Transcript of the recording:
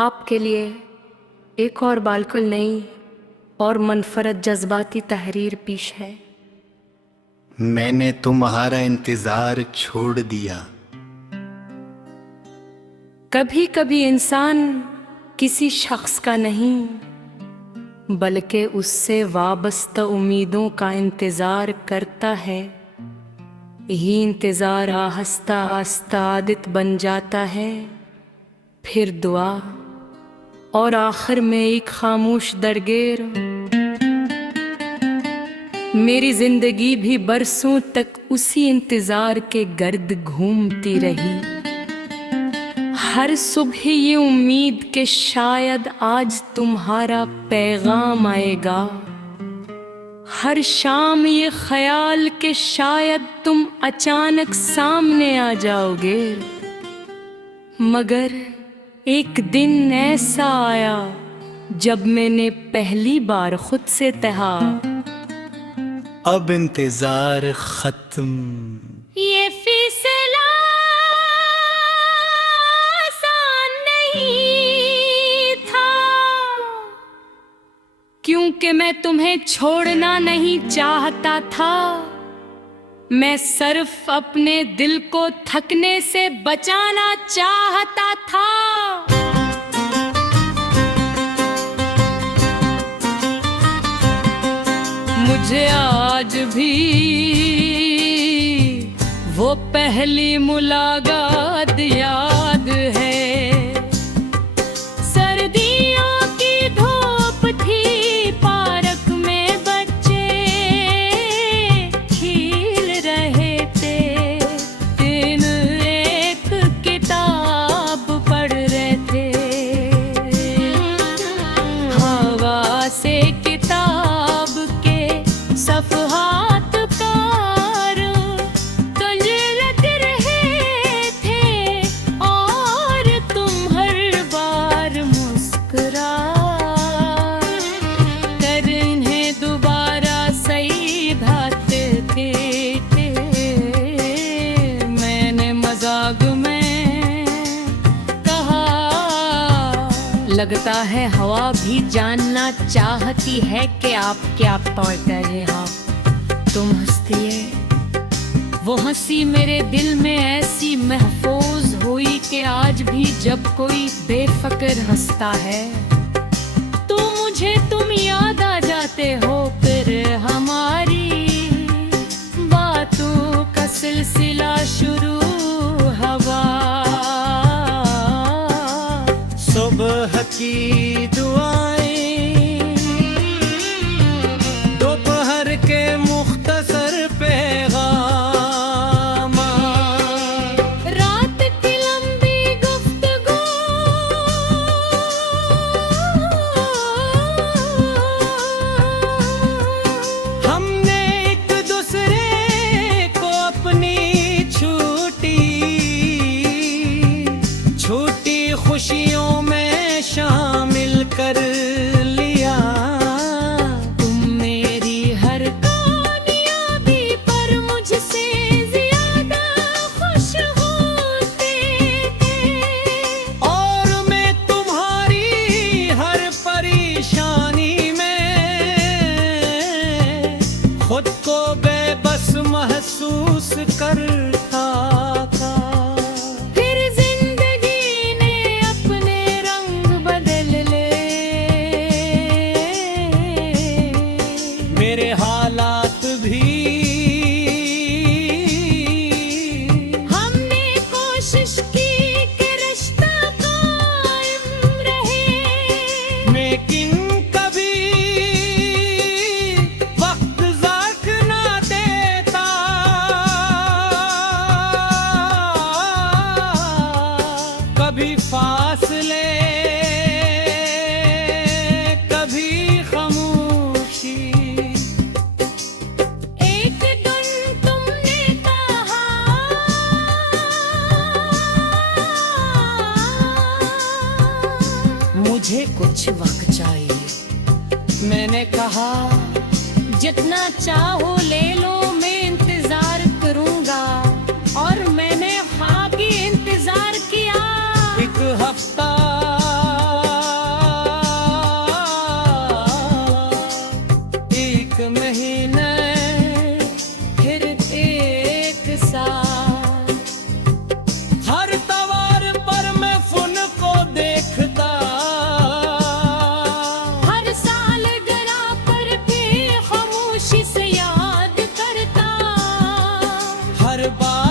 आपके लिए एक और बालकुल नई और मनफरद जज्बाती तहरीर पेश है। मैंने तुम्हारा इंतजार छोड़ दिया। कभी कभी इंसान किसी शख्स का नहीं बल्कि उससे वाबस्ता उम्मीदों का इंतजार करता है। यही इंतजार आहिस्ता आहिस्ता आदत बन जाता है, फिर दुआ और आखिर में एक खामोश दरगेर। मेरी जिंदगी भी बरसों तक उसी इंतजार के गर्द घूमती रही। हर सुबह ये उम्मीद कि शायद आज तुम्हारा पैगाम आएगा, हर शाम ये ख्याल कि शायद तुम अचानक सामने आ जाओगे। मगर एक दिन ऐसा आया जब मैंने पहली बार खुद से कहा, अब इंतजार खत्म। ये फैसला आसान नहीं था, क्योंकि मैं तुम्हें छोड़ना नहीं चाहता था। मैं सिर्फ अपने दिल को थकने से बचाना चाहता था। मुझे आज भी वो पहली मुलाकात याद है। सर्दियों की धूप थी, पार्क में बच्चे खेल रहे थे। तीन एक किताब पढ़ रहे थे। हवा से किताब के सफ़हात पर तलक रहे थे, और तुम हर बार मुस्कुरा कर इन्हें दोबारा सही धाते थे। मैंने मजाक में कहा, लगता है हवा भी जानना चाहती है कि आप क्या पढ़ रहे हो। तुम हंसती है, वो हंसी मेरे दिल में ऐसी महफूज हुई कि आज भी जब कोई बेफिक्र हंसता है तो मुझे तुम याद आ जाते हो। फिर हमारी बातों का सिलसिला शुरू हुआ। सुबह की दुआएं, दोपहर के मुख्तसर पैगाम, रात की लंबी गुफ्तगू, हमने एक दूसरे को अपनी छूटी छूटी खुशियों में शामिल कर लिया। तुम मेरी हर कामयाबी पर मुझसे ज्यादा खुश होते थे, और मैं तुम्हारी हर परेशानी में खुद को बेबस महसूस करता था। फिर जिंदगी ने अपने रंग बदल ले। मेरे हालात भी हमने कोशिश की कि रिश्ता कायम रहे, लेकिन कभी वक्त ज़ाक ना देता। कभी फासले, कभी खामोशी। एक दिन तुमने कहा, मुझे कुछ वक्त चाहिए। मैंने कहा, जितना चाहो ले लो, मैं इंतजार करूंगा। और मैंने हाँ की इंतजार किया। एक हफ्ता बार